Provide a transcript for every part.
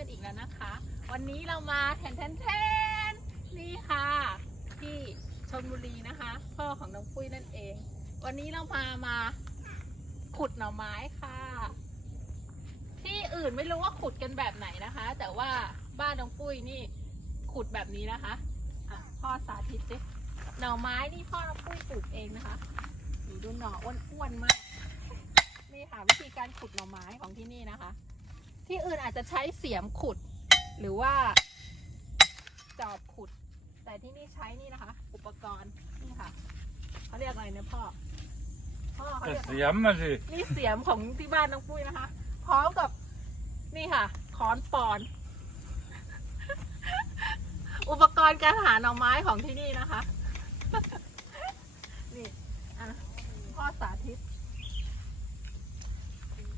กันอีกแล้วนะคะ วันนี้เรามาแทนแทนแทนนี่ค่ะ ที่ชลบุรีนะคะ พ่อของน้องปุ้ยนั่นเอง วันนี้เรามามาขุดหน่อไม้ค่ะ ที่อื่นไม่รู้ว่าขุดกันแบบไหนนะคะ แต่ว่าบ้านน้องปุ้ยนี่ขุดแบบนี้นะคะอะพ่อสาธิตสิหน่อไม้นี่พ่อน้องปุ้ยปลูกเองนะคะดูดูหน่ออ้วนๆมากนี่ค่ะวิธีการขุดหน่อไม้ของที่นี่นะคะ ที่อื่นอาจจะใช้เสียมขุด หรือว่าจอบขุด แต่ที่นี่ใช้นี่นะคะ อุปกรณ์นี่ค่ะเขาเรียกอะไรเนี่ยพ่อพ่อเขาจะเรียกเสียมมาสินี่เสียมของที่บ้านน้องปุ้ยนะคะ พร้อมกับนี่ค่ะค้อนปอน อุปกรณ์การหาหน่อไม้ของที่นี่นะคะ นี่อะพ่อสาธิตอืม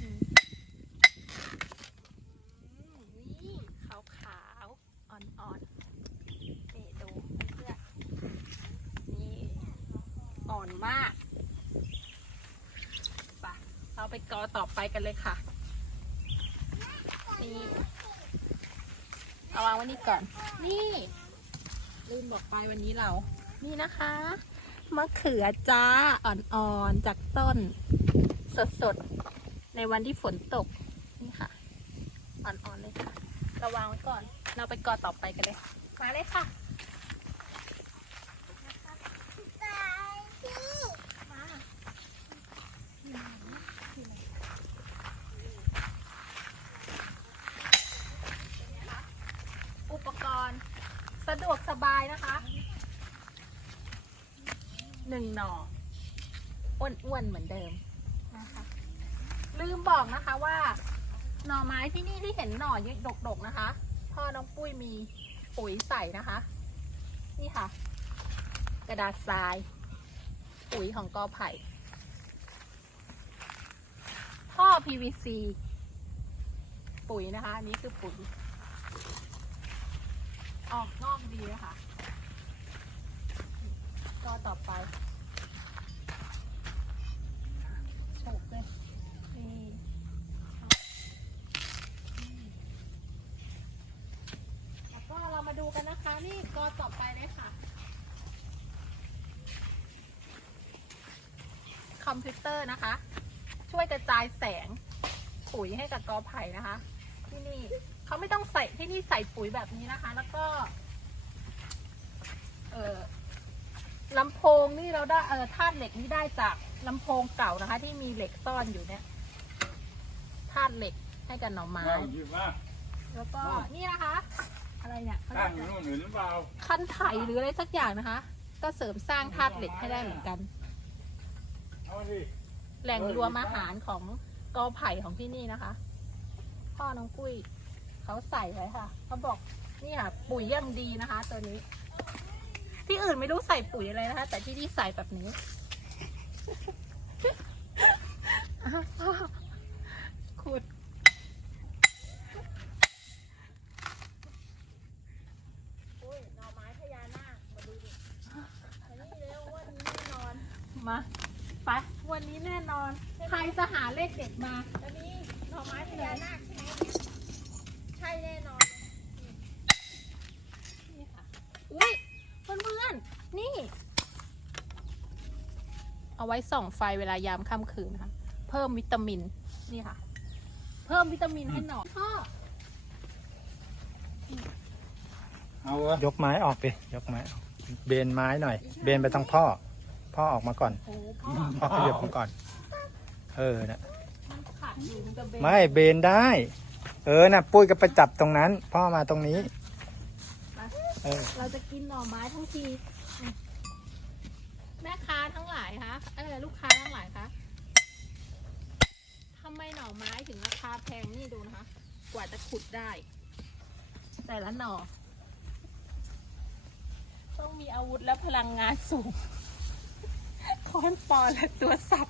อืมนี่ขาวขาวๆอ่อนๆ นี่ดูเพื่อนๆนี่ อ่อน มากไปเราไปกอต่อไปกันเลยค่ะ นี่เอาวางไว้นี่ก่อน นี่ ลืมบอกไปวันนี้เรา นี่นะคะ มะเขือจ้าอ่อนๆ จากต้น สดๆ ในวันที่ฝนตก นี่ค่ะ อ่อนๆ เลยค่ะ เราวางไว้ก่อน เราไปกอต่อไปกันเลย มาเลยค่ะ มา อุปกรณ์สะดวกสบายนะคะหนึ่งหน่ออ้วนๆเหมือนเดิมนะคะลืมบอกนะคะว่า หน่อไม้ที่นี่ที่เห็นหน่อเยอะดกๆนะคะ พ่อน้องปุ้ยมีปุ๋ยใส่นะคะ นี่ค่ะ กระดาษทราย ปุ๋ยของกอไผ่ท่อ PVC ปุ๋ยนะคะ อันนี้คือปุ๋ย ออกนอกดีเลยค่ะ ก็ต่อไปโฉกเลยนี่แล้วก็เรามาดูกันนะคะ นี่ก็ต่อไปเลยค่ะ คอมพิวเตอร์นะคะ ช่วยกระจายแสงปุ๋ยให้กับกอไผ่นะคะ ที่นี่เขาไม่ต้องใส่ที่นี่ใส่ปุ๋ยแบบนี้นะคะ แล้วก็ เออ ลำโพงนี่เราได้เออธาตุเหล็กนี่ได้จากลำโพงเก่านะคะ ที่มีเหล็กซ่อนอยู่เนี่ยธาตุเหล็กให้กับหน่อไม้นั่งหยิบมาแล้วก็นี่นะคะ อะไรเนี่ยเขาเรีตั้ยงกอยู่นู่นเห็นหรือเปล่าคันไถหรืออะไรสักอย่างนะคะ ก็เสริมสร้างธาตุเหล็กให้ได้เหมือนกัน เอามาดิแหล่งรวมอาหารของกอไผ่ของที่นี่นะคะ พ่อน้องปุ้ยเขาใส่ไว้ค่ะเขาบอกนี่ค่ะปุ๋ยยังดีนะคะ ตัวนี้ ที่อื่นไม่รู้ใส่ปุ๋ยอะไรนะคะ แต่ที่นี่ใส่แบบนี้อะพ่อขุดอุ้ยหน่อไม้พญานาคมาดูดิอันนี้เร็ววันนี้แน่นอนมาไปวันนี้แน่นอน ใครจะหาเลขเด็ดมาอันนี้หน่อไม้พญานาคใช่ไหมใช่แน่นอน นี่ค่ะ อุ้ยเพื่อ นๆนี่ เอาไว้ส่องไฟเวลายามค่ำคืนนะคะเพิ่มวิตามินนี่ค่ะ เพิ่มวิตามินให้หน่อพ่อเอาวะยกไม้ออกดิยกไม้ออกเบนไม้หน่อย เบนไปทางพ่อ พ่อออกมาก่อน โอ้พ่อพ่อขยับมาก่อน เออนะมันขาดอยู่มันจะเบนไม่เบนได้ เออนะปุ้ยก็ไปจับตรงนั้น พ่อมาตรงนี้ เออ เราจะกินหน่อไม้ทั้งทีแม่ค้าทั้งหลายคะเออลูกค้าทั้งหลายคะทำไมหน่อไม้ถึงราคาแพงนี่ดูนะคะ กว่าจะขุดได้ แต่ละหน่อ ต้องมีอาวุธและพลังงานสูง ค้อนปอนและตัวสับ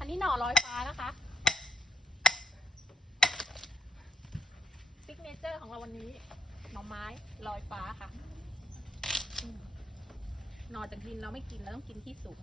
อันนี้หน่อลอยฟ้านะคะซิกเนเจอร์ของเราวันนี้ หน่อไม้ลอยฟ้าค่ะอืมหน่อจากดินเราไม่กินเราต้องกินที่สูง